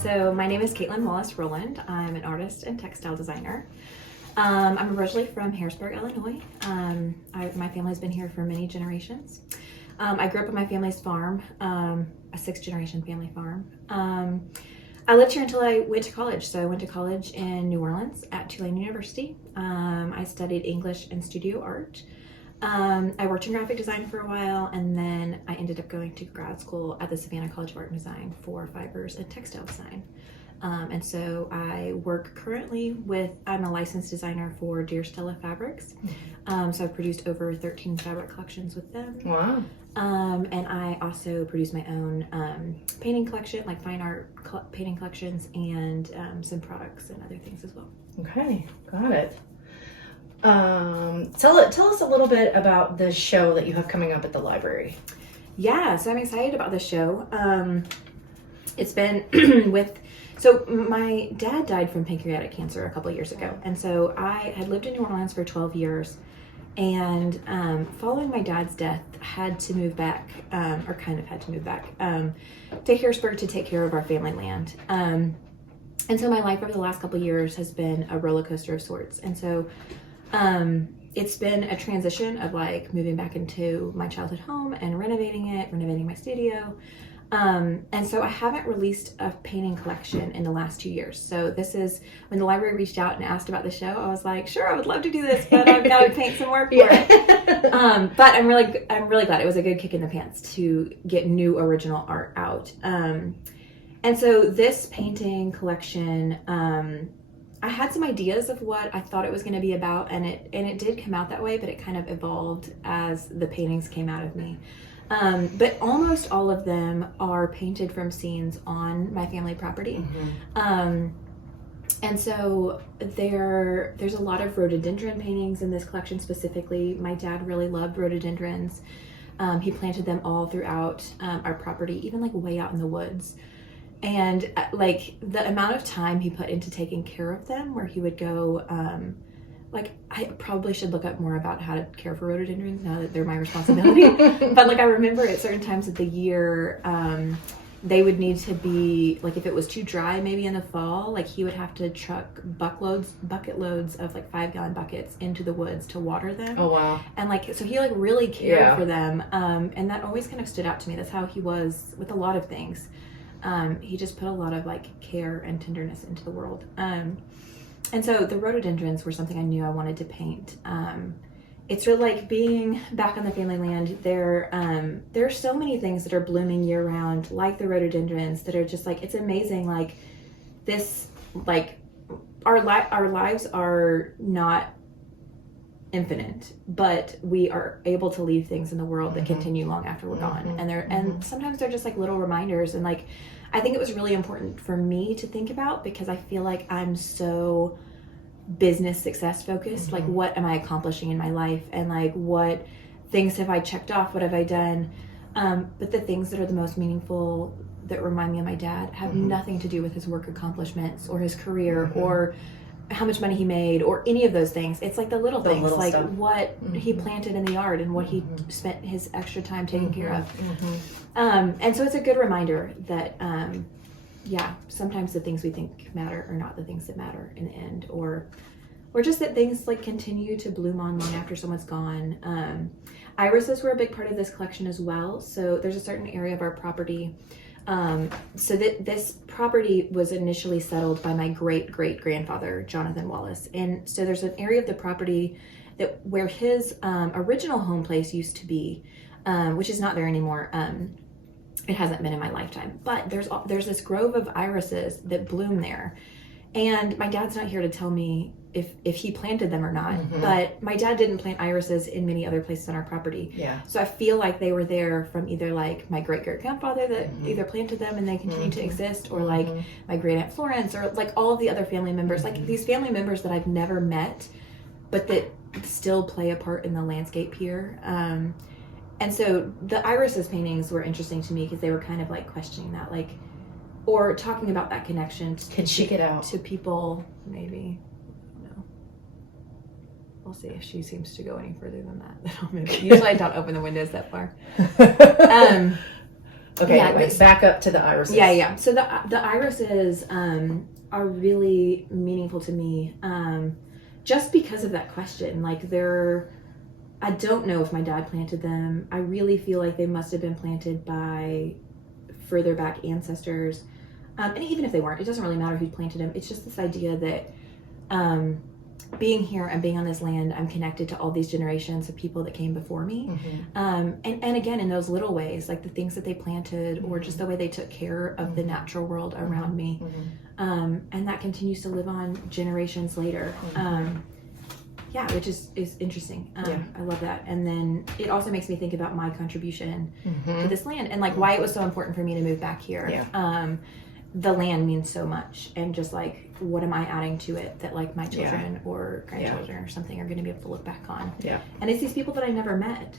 So my name is Caitlin Wallace-Rowland. I'm an artist and textile designer. I'm originally from Harrisburg, Illinois. My family's been here for many generations. I grew up on my family's farm, a 6th-generation family farm. I lived here until I went to college. So I went to college in New Orleans at Tulane University. I studied English and studio art. I worked in graphic design for a while, and then I ended up going to grad school at the Savannah College of Art and Design for fibers and textile design. And so I work currently I'm a licensed designer for Dear Stella Fabrics. So I've produced over 13 fabric collections with them. Wow. And I also produce my own painting collection, like fine art painting collections, and some products and other things as well. Okay, got it. Tell us a little bit about the show that you have coming up at the library. Yeah, so I'm excited about this show. It's been so my dad died from pancreatic cancer a couple of years ago. And so I had lived in New Orleans for 12 years. And following my dad's death, had to move back, to Harrisburg to take care of our family land. And so my life over the last couple of years has been a roller coaster of sorts. And so it's been a transition of like moving back into my childhood home and renovating my studio. And so I haven't released a painting collection in the last 2 years. So this is when the library reached out and asked about the show. I was like, sure, I would love to do this, but I've got to paint some more for it. But I'm really glad. It was a good kick in the pants to get new original art out. And so this painting collection, I had some ideas of what I thought it was going to be about, and it did come out that way, but it kind of evolved as the paintings came out of me. But almost all of them are painted from scenes on my family property. Mm-hmm. And so there's a lot of rhododendron paintings in this collection specifically. My dad really loved rhododendrons. He planted them all throughout our property, even like way out in the woods. And like the amount of time he put into taking care of them, where he would go, I probably should look up more about how to care for rhododendrons now that they're my responsibility. But like I remember at certain times of the year, they would need to be, like if it was too dry maybe in the fall, like he would have to truck bucket loads of like 5-gallon buckets into the woods to water them. Oh wow. And like, so he like really cared for them. And that always kind of stood out to me. That's how he was with a lot of things. He just put a lot of like care and tenderness into the world. And so the rhododendrons were something I knew I wanted to paint. It's really like being back on the family land. There are so many things that are blooming year round, like the rhododendrons, that are just like, it's amazing. Like this, like our lives are not infinite, but we are able to leave things in the world that continue long after we're gone. And sometimes they're just like little reminders. And like, I think it was really important for me to think about, because I feel like I'm so business success focused. Like, what am I accomplishing in my life? And like, what things have I checked off? What have I done? But the things that are the most meaningful, that remind me of my dad, have nothing to do with his work accomplishments or his career or how much money he made or any of those things. It's like the little things, like stuff. What he planted in the yard and what he spent his extra time taking care of. And so it's a good reminder that, sometimes the things we think matter are not the things that matter in the end, or just that things like continue to bloom on long after someone's gone. Irises were a big part of this collection as well. So there's a certain area of our property. So that this property was initially settled by my great-great-grandfather, Jonathan Wallace. And so there's an area of the property where his original home place used to be, which is not there anymore. It hasn't been in my lifetime, but there's this grove of irises that bloom there. And my dad's not here to tell me if he planted them or not, but my dad didn't plant irises in many other places on our property. Yeah. So I feel like they were there from either like my great-great-grandfather that either planted them and they continue to exist, or like my great-aunt Florence, or like all of the other family members, like these family members that I've never met, but that still play a part in the landscape here. And so the irises paintings were interesting to me because they were kind of like questioning that, like, or talking about that connection to people, maybe. We'll see if she seems to go any further than that. Then I'll move it. Usually I don't open the windows that far. Okay, Yeah, anyway, back up to the irises. Yeah. So the irises are really meaningful to me, just because of that question. Like I don't know if my dad planted them. I really feel like they must have been planted by further back ancestors. And even if they weren't, it doesn't really matter who planted them. It's just this idea that being here and being on this land, I'm connected to all these generations of people that came before me. And again, in those little ways, like the things that they planted or just the way they took care of the natural world around me. And that continues to live on generations later. Which is interesting. I love that. And then it also makes me think about my contribution to this land and like why it was so important for me to move back here. The land means so much, and just like what am I adding to it that like my children or grandchildren or something are going to be able to look back on. And it's these people that I never met,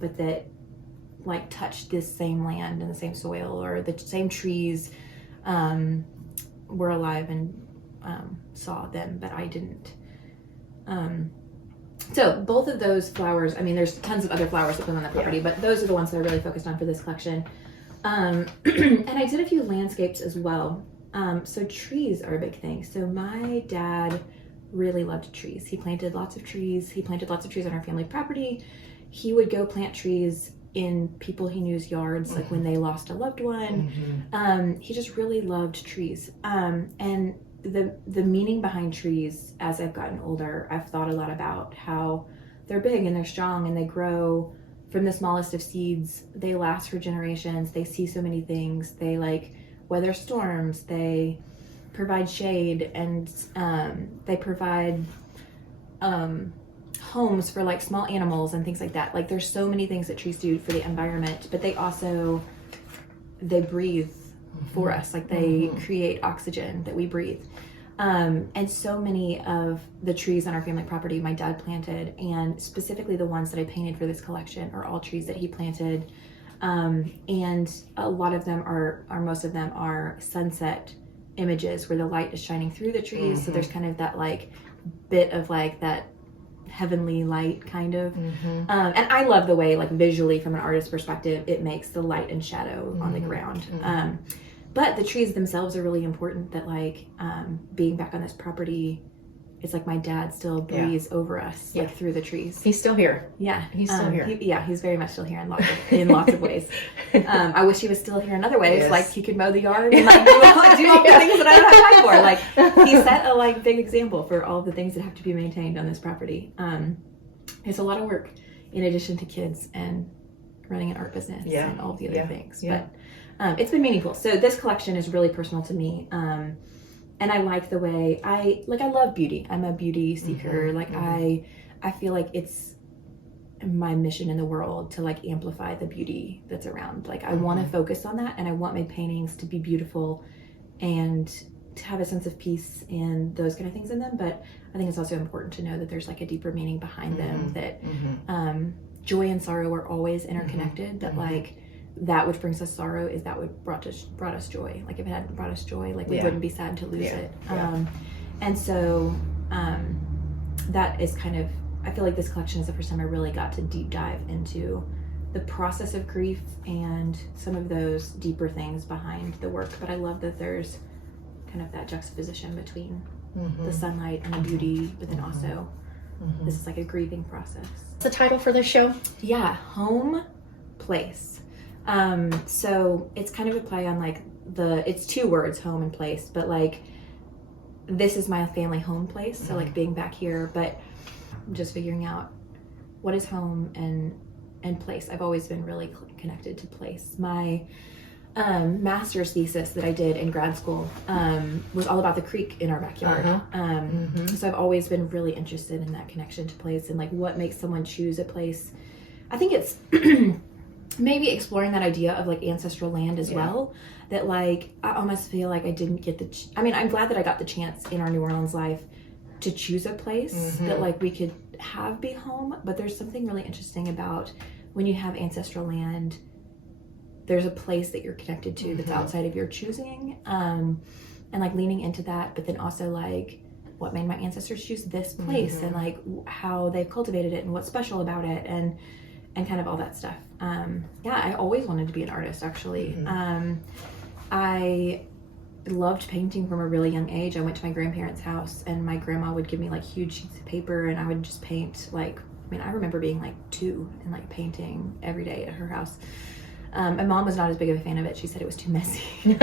but that like touched this same land and the same soil, or the same trees were alive and saw them, but I didn't. So both of those flowers, I mean, there's tons of other flowers that put on the property, but those are the ones that I really focused on for this collection. And I did a few landscapes as well. So trees are a big thing. So my dad really loved trees. He planted lots of trees. He planted lots of trees on our family property. He would go plant trees in people he knew's yards, like when they lost a loved one. He just really loved trees. And the meaning behind trees, as I've gotten older, I've thought a lot about how they're big and they're strong and they grow from the smallest of seeds. They last for generations. They see so many things. They like weather storms. They provide shade, and they provide homes for like small animals and things like that. Like there's so many things that trees do for the environment, but they breathe for us. Like they create oxygen that we breathe. And so many of the trees on our family property my dad planted, and specifically the ones that I painted for this collection, are all trees that he planted. And a lot of them most of them are sunset images where the light is shining through the trees. So there's kind of that like bit of like that heavenly light kind of. And I love the way, like visually from an artist's perspective, it makes the light and shadow on the ground. But the trees themselves are really important, that like being back on this property, it's like my dad still breathes over us, like through the trees. He's still here. Yeah. He's still here. He's very much still here in lots of ways. I wish he was still here in other ways, like he could mow the yard and like do all the things that I don't have time for. Like he set a like big example for all the things that have to be maintained on this property. It's a lot of work in addition to kids and running an art business and all the other things. But it's been meaningful. So this collection is really personal to me. And I like the way I love beauty. I'm a beauty seeker. I feel like it's my mission in the world to like amplify the beauty that's around. Like I want to focus on that, and I want my paintings to be beautiful and to have a sense of peace and those kind of things in them. But I think it's also important to know that there's like a deeper meaning behind them, that joy and sorrow are always interconnected, that like that which brings us sorrow is that which brought us joy. Like if it hadn't brought us joy, like we wouldn't be sad to lose it. And so that is kind of, I feel like this collection is the first time I really got to deep dive into the process of grief and some of those deeper things behind the work. But I love that there's kind of that juxtaposition between the sunlight and the beauty, but then also this is like a grieving process. What's the title for this show? Yeah, Home Place. So it's kind of a play on like it's two words, home and place, but like this is my family home place. So like being back here, but just figuring out what is home and place. I've always been really connected to place. My master's thesis that I did in grad school was all about the creek in our backyard. So I've always been really interested in that connection to place and like what makes someone choose a place. I think it's maybe exploring that idea of like ancestral land as well, that like I almost feel like I didn't get I'm glad that I got the chance in our New Orleans life to choose a place that like we could have be home. But there's something really interesting about when you have ancestral land, there's a place that you're connected to that's outside of your choosing, and like leaning into that, but then also like what made my ancestors choose this place and like how they've cultivated it and what's special about it, and kind of all that stuff. Yeah, I always wanted to be an artist, actually. I loved painting from a really young age. I went to my grandparents' house, and my grandma would give me like huge sheets of paper, and I would just paint. Like, I mean, I remember being like 2 and like painting every day at her house. My mom was not as big of a fan of it. She said it was too messy.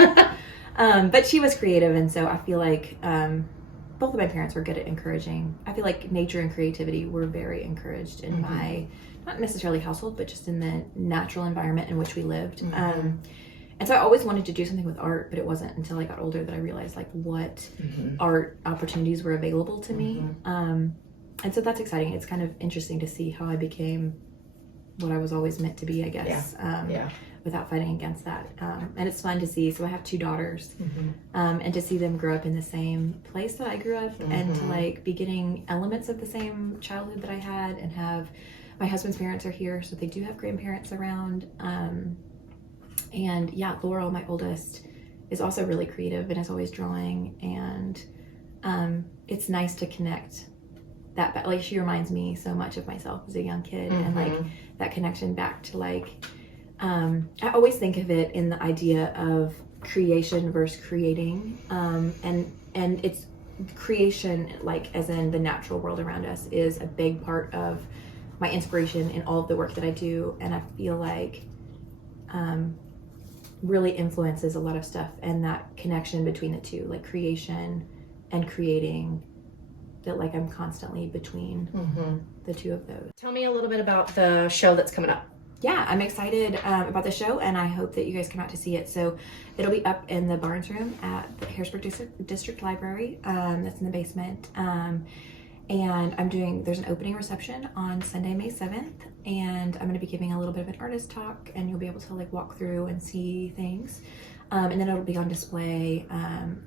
But she was creative, and so I feel like both of my parents were good at encouraging. I feel like nature and creativity were very encouraged in my, not necessarily household, but just in the natural environment in which we lived. And so I always wanted to do something with art, but it wasn't until I got older that I realized like what art opportunities were available to me. And so that's exciting. It's kind of interesting to see how I became what I was always meant to be, I guess, without fighting against that. And it's fun to see. So I have 2 daughters, and to see them grow up in the same place that I grew up, and to like be getting elements of the same childhood that I had, and have my husband's parents are here, so they do have grandparents around. And yeah, Laurel, my oldest, is also really creative and is always drawing, and it's nice to connect that, like, she reminds me so much of myself as a young kid, and like that connection back to like, I always think of it in the idea of creation versus creating, and it's creation, like as in the natural world around us, is a big part of my inspiration in all of the work that I do, and I feel like really influences a lot of stuff, and that connection between the two, like creation and creating, that like I'm constantly between the two of those. Tell me a little bit about the show that's coming up. Yeah, I'm excited about the show, and I hope that you guys come out to see it. So it'll be up in the Barnes Room at the Harrisburg District Library. That's in the basement. And there's an opening reception on Sunday, May 7th, and I'm going to be giving a little bit of an artist talk, and you'll be able to like walk through and see things. And then it'll be on display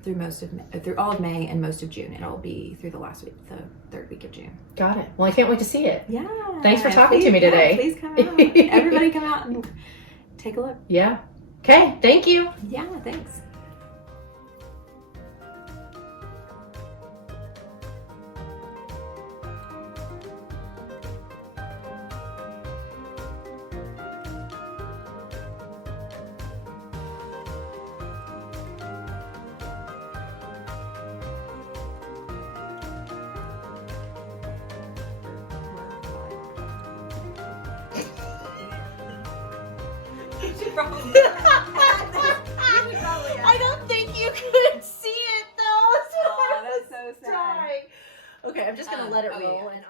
through all of May and most of June. It'll be through the last week, the 3rd week of June. Got it. Well, I can't wait to see it. Yeah. Thanks for talking to me today. Yeah, please come out. Everybody come out and take a look. Yeah. Okay. Thank you. Yeah, thanks. I don't think you could see it though. Oh, that's so sad. Okay, I'm just gonna let it roll. And